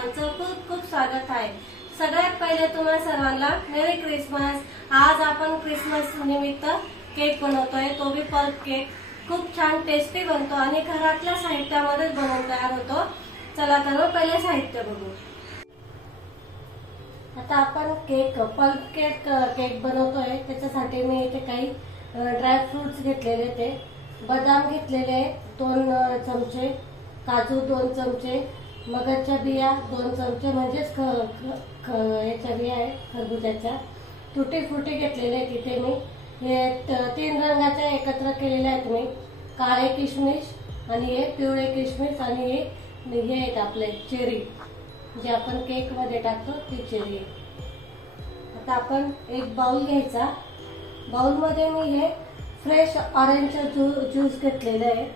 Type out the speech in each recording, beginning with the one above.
सर्वांचं खूप खूप स्वागत आहे। सगळ्यात पहिले तुम्हा सर्वांना मेरी क्रिसमस। आज आपण क्रिसमस निमित्त केक बनवतोय, तो भी पल्प केक। खूप छान टेस्टी बनतो आणि घरातल्या साहित्यामध्ये बनवून तयार होतो। चला तर पहिले साहित्य बघू। आता आपण पल्प केक बनवतोय। त्याच्यासाठी मी इथे काही ड्राय फ्रुट्स घेतलेले, ते बदाम घेतलेले 2 चमचे, काजू 2 चमचे, मगजच्या बिया 2 चमचे म्हणजे याच्या बिया आहे खरबुजाच्या, तुटी फुटी घेतलेले आहेत। इथे मी हे 3 रंगाचे एकत्र केलेले आहेत मी, काळे किशमिश आणि हे पिवळे किशमिश आणि हे आहेत आपले चेरी, जे आपण केक मध्ये टाकतो ती चेरी। आता आपण एक बाउल घ्यायचा, बाउल मध्ये मी हे फ्रेश ऑरेंजचा ज्यूस घेतलेला आहे।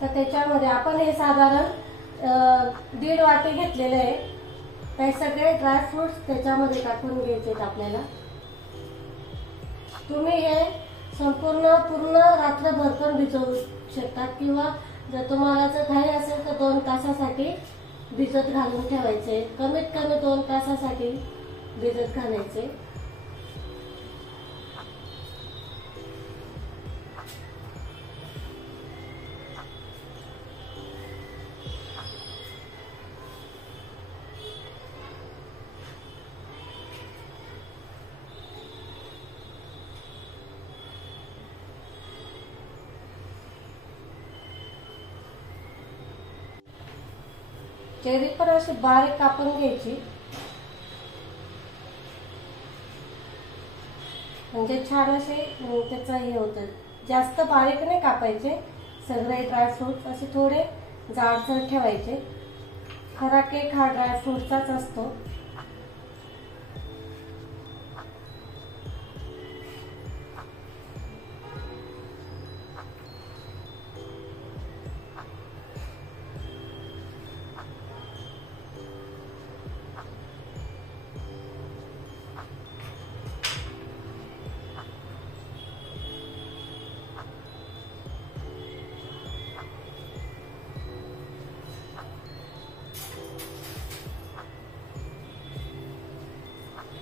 तर त्याच्यामध्ये आपण हे साधारण 1.5 वाटी घेतलेले आहे। ते सगळे ड्राय फ्रुट्स त्याच्यामध्ये टाकून घ्यायचे आपल्याला। तुम्ही हे पूर्ण रात्रभर पण भिजवू शकता, किंवा जर तुम्हाला घाई असेल तर 2 तासासाठी भिजत घालून ठेवायचे। कमीत कमी 2 तासासाठी भिजत घालायचे। चेरी पण अशी बारीक कापून घ्यायची, म्हणजे छान असे त्याचा हे होतं। जास्त बारीक नाही कापायचे, सगळे ड्रायफ्रूट असे थोडे जाडसर ठेवायचे। खरा केक हा ड्रायफ्रूटचाच असतो।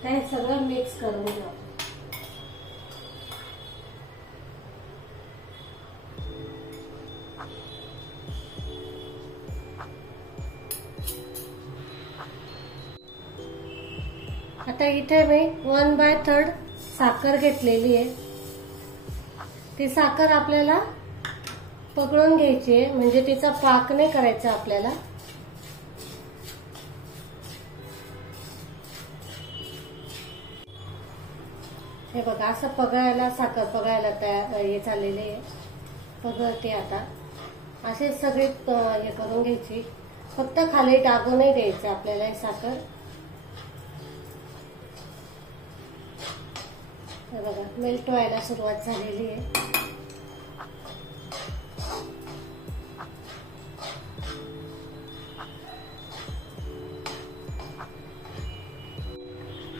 हे सगळं मिक्स करून घ्या। आता इथे मी 1/3 साखर घेतलेली आहे। ती साखर आपल्याला पकडून घ्यायची आहे, म्हणजे तिचा पाक नाही करायचा आपल्याला। हे बघा, असं साखर पगायला तयार हे झालेले आहे। पगळते आता असे सगळे हे करून घ्यायची, फक्त खाली टाकू नाही द्यायचं आपल्याला हे साखर। हे बघा, मेल्ट व्हायला सुरुवात झालेली आहे।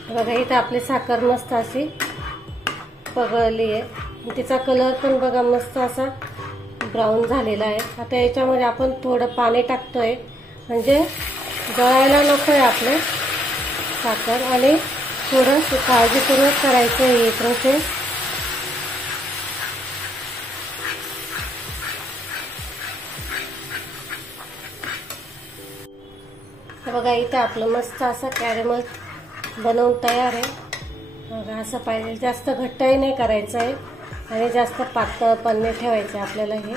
बघा, इथे आपली साखर मस्त अशी पगळली आहे। तिचा कलर पण बघा मस्त असा ब्राऊन झालेला आहे। आता याच्यामध्ये आपण थोडं पाणी टाकतोय, म्हणजे जळायला नकोय आपलं साखर, आणि थोडं काळजीपूर्वक करायचं हे प्रोसेस। बघा, इथं आपलं मस्त असं कॅरेमल बनवून तयार आहे। बघा, असं पाहिजे, जास्त घट्टही नाही करायचं आहे आणि जास्त पातळ पण नाही ठेवायचं आपल्याला हे।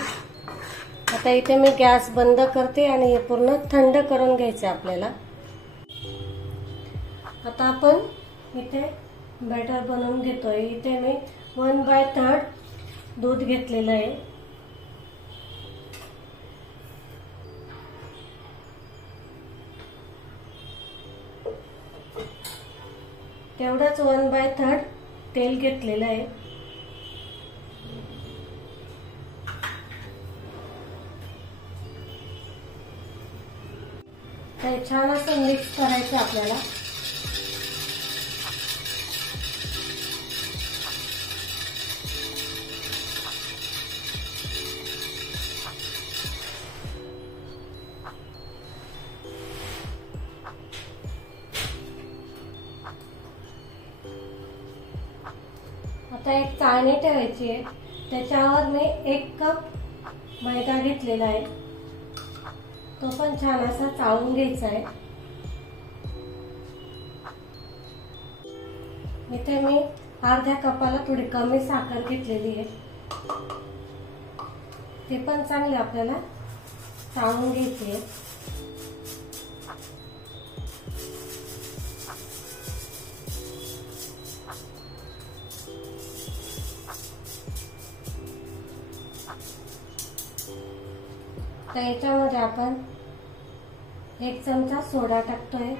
आता इथे मी गॅस बंद करते आणि हे पूर्ण थंड करून घ्यायचं आपल्याला। आता आपण इथे बॅटर बनवून घेतोय। इथे मी 1/3 दूध घेतलेलं आहे। तेवढंच 1/3 तेल घेतलेलं आहे। ते छान असं मिक्स करायचं आपल्याला। आता एक चाळणी ठेवायची आहे, त्याच्यावर मी 1 कप मैदा घेतलेला आहे, तो पण छान असा चाळून घ्यायचा आहे। इथे मी अर्ध्या कपाला थोडी कमी साखर घेतलेली आहे, ते पण चांगले आपल्याला चाळून घ्यायची आहे। तर याच्यामध्ये आपण 1 चमचा सोडा टाकतोय,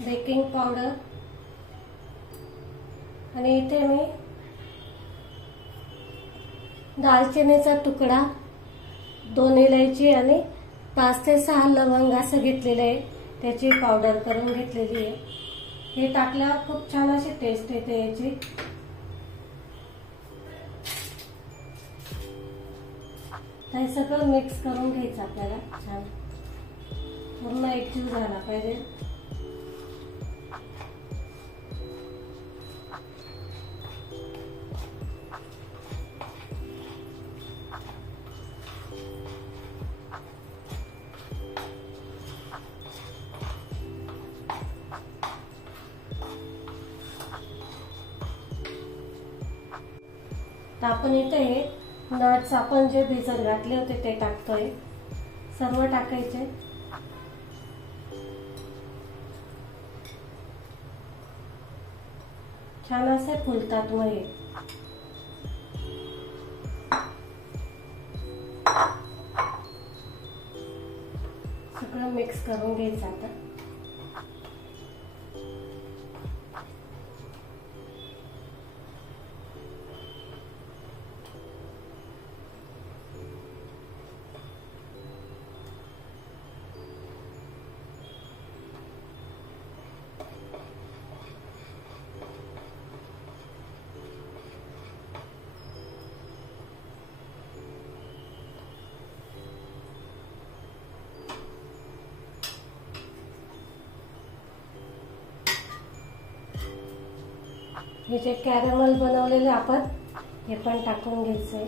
बेकिंग पावडर, आणि इथे मी दालचिनीचा तुकडा, 2 इलायची आणि 5 ते 6 लवंग असं घेतलेलं आहे, त्याची पावडर करून घेतलेली आहे। हे टाकल्यावर खूप छान अशी टेस्ट येते याची। हे सगळं मिक्स करून घ्यायचं आपल्याला छान, पूर्ण एकजीव झाला पाहिजे। तर आपण इथे हे नट्स आपण जे भिजत घातले होते ते टाकतोय, सर्व टाकायचे। छान असे फुलतात मग हे। सगळं मिक्स करून घ्यायचं आता। हे जे कॅरमल बनवलेले आपण हे पण टाकून घ्यायचंय।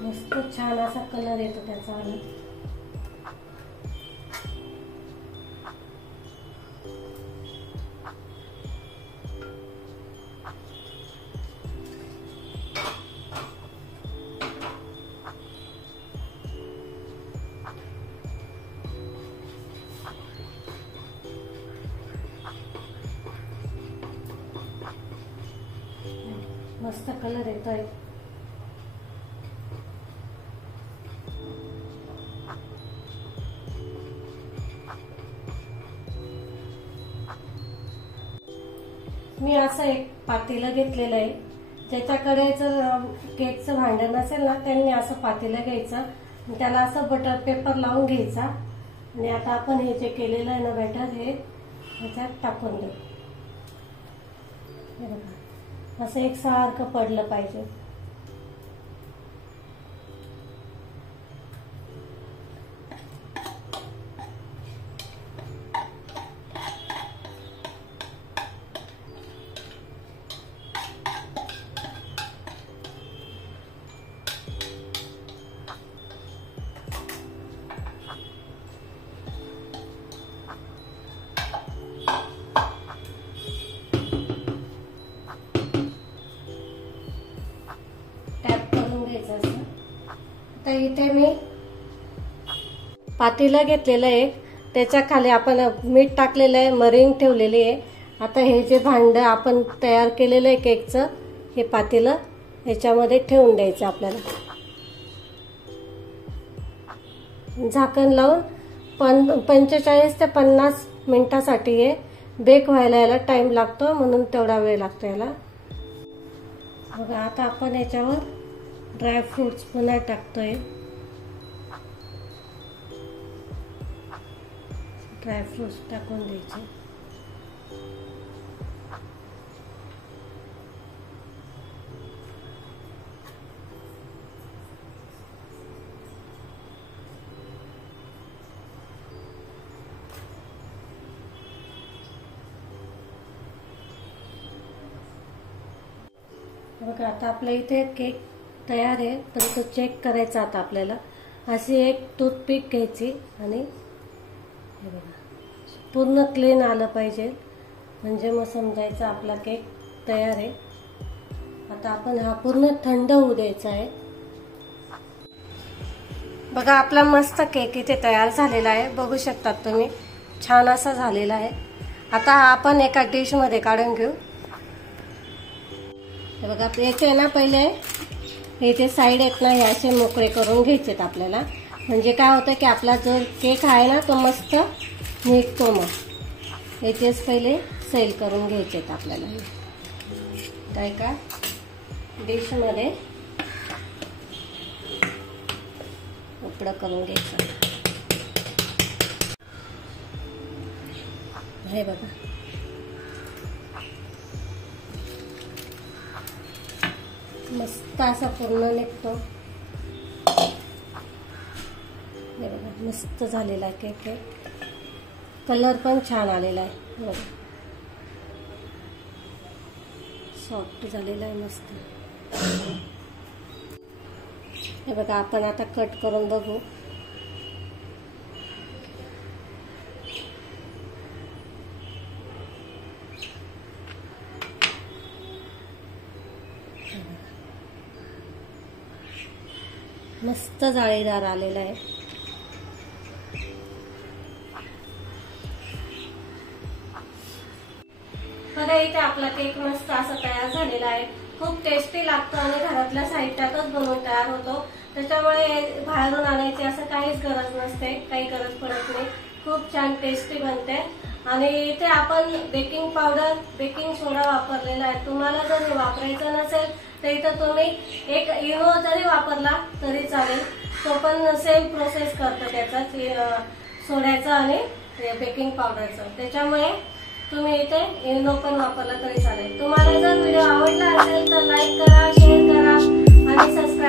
मस्त छान असा कलर येतो त्याचा। मस्त कलर येतोय। मी असं एक पातेलं घेतलेलं आहे, ज्याच्याकडे जर केकचं भांडं नसेल ना त्यांनी असं पातेलं घ्यायचं, त्याला असं बटर पेपर लावून घ्यायचा, आणि आता आपण हे जे केलेलं आहे ना बॅटर हे ह्याच्यात टाकून देऊ। हे बघा असं एकसारखं पडलं पाहिजे। तर इथे मी पातेलं घेतलेलं आहे, त्याच्या खाली आपण मीठ टाकलेलं आहे, मरिंग ठेवलेली आहे। आता हे जे भांडं आपण तयार केलेलं आहे केकचं, हे पातेलं ह्याच्यामध्ये ठेवून द्यायचं आपल्याला। झाकण लावून 45 ते 50 मिनिटासाठी हे बेक व्हायला याला टाइम लागतो, म्हणून तेवढा वेळ लागतो याला। बघा आता आपण याच्यावर ड्रायफ्रुट्स पुन्हा टाकतोय। ड्रायफ्रुट्स टाकून द्यायचे। बघा आता आपल्या इथे केक तयार आहे, पण तो चेक करायचा आता आपल्याला. अशी एक टूथपिक घ्यायची आणि हे बघा पूर्ण क्लीन आलं पाहिजे, म्हणजे मग समजायचं आपला केक तयार आहे. आता आपण हा पूर्ण थंड होऊ द्यायचा आहे. बघा आपला मस्त केक इथे तयार झालेला आहे, बघू शकतात तुम्ही, छान असा झालेला आहे. आता आपण एका डिश मध्ये काढून घेऊ. हे बघा याचे ना पहिले इथे साईड आहेत ना, हे असे मोकळे करून घ्यायचेत आपल्याला, म्हणजे काय होतं की आपला जो केक आहे ना तो मस्त निघतो. मग याचेच पहिले सैल करून घ्यायचेत आपल्याला. काय का डिश मध्ये उपडं करून घ्यायचं. हे बघा मस्त असा पूर्ण निघतो. हे बघा मस्त झालेला आहे केक आहे, कलर पण छान आलेला आहे. बघा सॉफ्ट झालेला आहे मस्त. हे बघा आपण आता कट करून बघू. मस्त जाळीदार आलेला आहे. बघा इथे आपला केक मस्त असा तयार झालेला आहे. खूप टेस्टी लागतो आणि घरातल्या साहित्यातच बनवून तयार होतो, त्याच्यामुळे बाहेरून आणायची असं काहीच गरज नसते, काही गरज पडत नाही. खूप छान टेस्टी बनते. आणि इथे आपण बेकिंग पावडर, बेकिंग सोडा वापरलेला आहे. तुम्हाला जर वापरायचं नसेल तर इथं तुम्ही एक इनो जरी वापरला तरी चालेल, तो पण सेम प्रोसेस करतो त्याचा, सोड्याचा आणि बेकिंग पावडरचा. त्याच्यामुळे तुम्ही इथे इनो पण वापरला तरी चालेल. तुम्हाला जर व्हिडिओ आवडला असेल तर लाईक करा, शेअर करा आणि सबस्क्राईब